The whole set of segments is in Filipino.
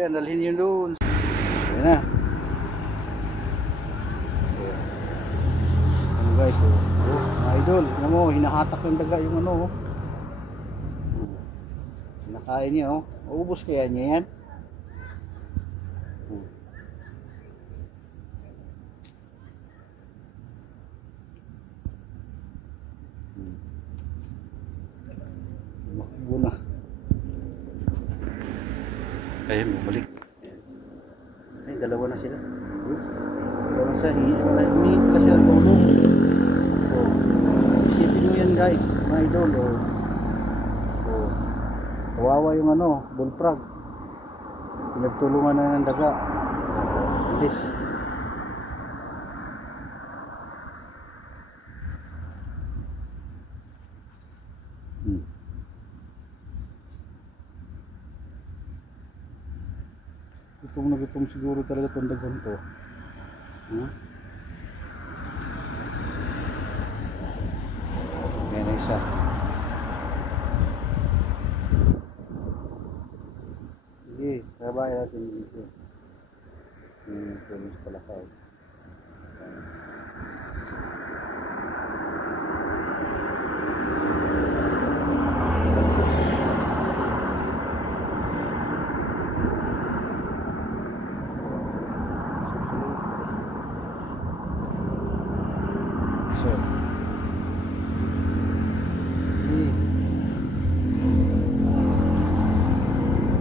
Yan, dalhin yun doon. Yan na. Ano guys, mga idol, ano mo, hinahatak ng daga yung ano, kinakain niya, maubos kaya niya yan. Makbo na. Ayun, bumalik. Ay, dalawa na sila. Dalawa na sila. Humingi pala sila ng tulong. Isipin mo yan guys, mga idol. Kawawa yung ano, bullfrog. Pinagtulungan na ng daga. Bilis. Gutom na gutom siguro talaga itong dagan to. May na isa. Sige, trabahin natin dito. Tulis pala kayo.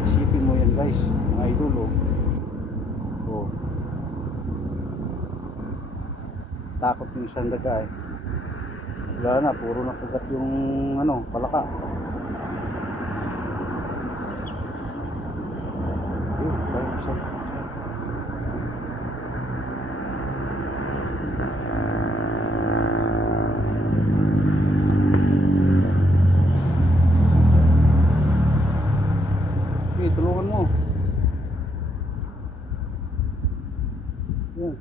Isipin mo yan guys, mga idol. Takot yung isang daga eh. Wala na, puro nakagat yung ano, palaka. Tulungan mo. Yan.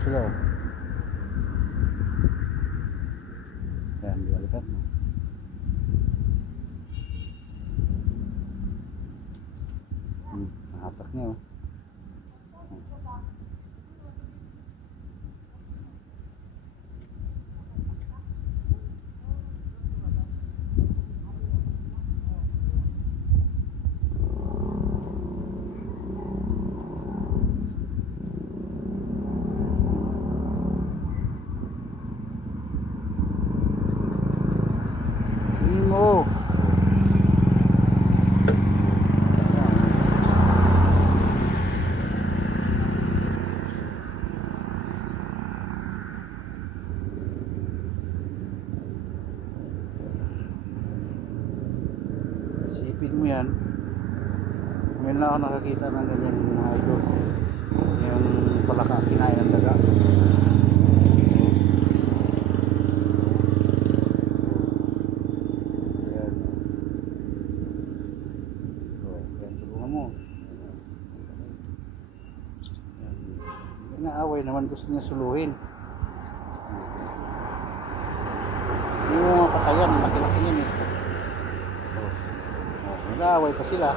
Sila. Yan, balikan mo. Nahatak niya. Isipin mo yan. Ngayon lang ako nakakita ng ganyan mga idol. Yung palaka, kinain ng daga. Yan. Yan, tulungan mo. Inaaway naman, gusto niya suluhin. Hindi mo mapatayan, laki-laki niyan eh. Nag-aaway pa sila.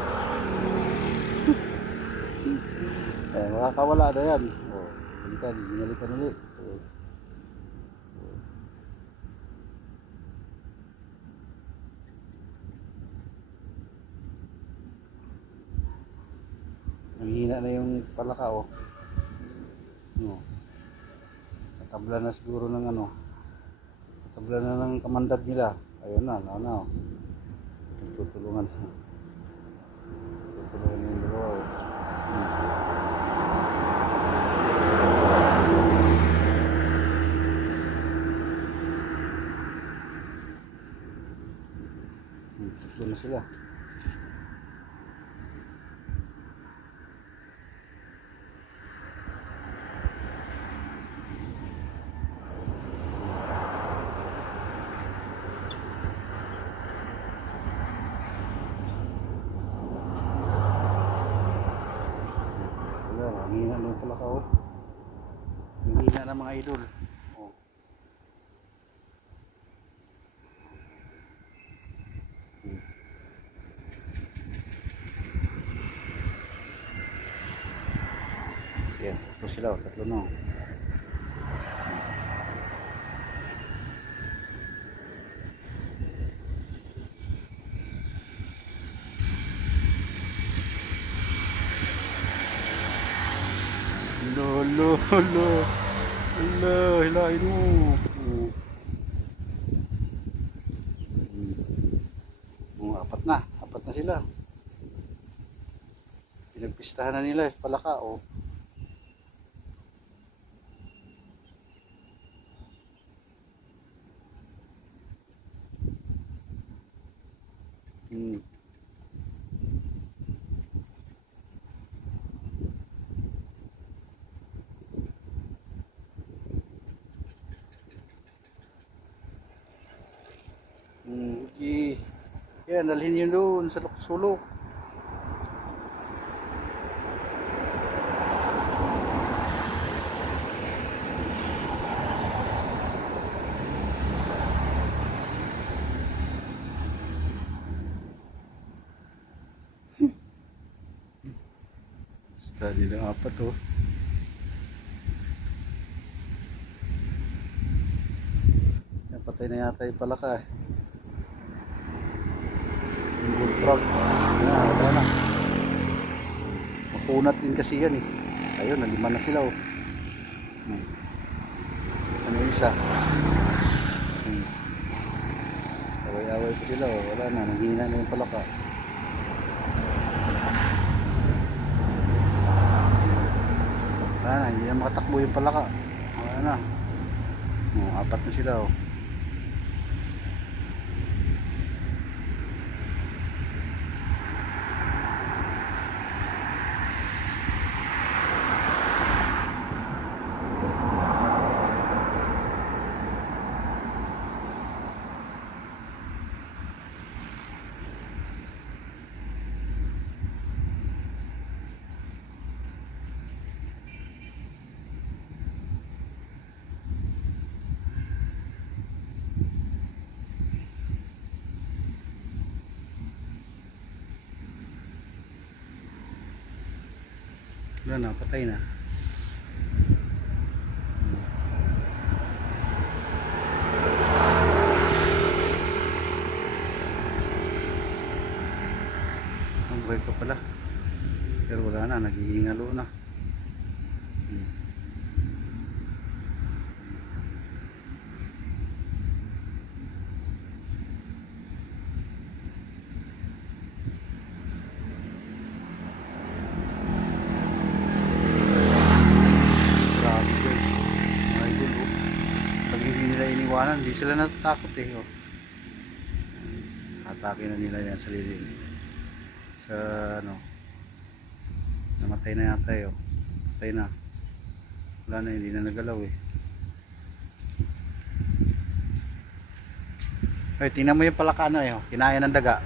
Makakawala na yan. Binalikan ulit. Nanghina na yung palaka Natabla na siguro ng ano. Natabla na ng kamandag nila. Ayun na. Tutulungan yung dalawa. Tutulungan na sila. Hina na yung palaka. Yan ang mga idol. Oh. Yan, tatlo sila, tatlo na. Lolo, lolo. Ala, hilahin mo. Apat na sila. Pinagpistahan na nila, palaka oh. Okay. Yan, dalhin yun doon sa sulok. Basta nila apat oh. Patay na yata yung palaka eh. Yung bullfrog. Wala na. Mapunat din kasi yan eh. Ayun, nalima na sila oh. Ano yung isa? Away-away pa sila oh. Wala na, nanghina na yung palaka. Wala na, hindi na makatakbo yung palaka. Wala na. Apat na sila oh. Wala na, patay na. Ang buhay pa pala. Pero wala na, nagihingalo na. Hindi sila natatakot eh oh. Atake na nila yan sarili sa ano, namatay na yata eh oh. Patay na, wala na, hindi na nagalaw eh. Ay, tingnan mo yung palaka na eh oh. Kinaya ng daga.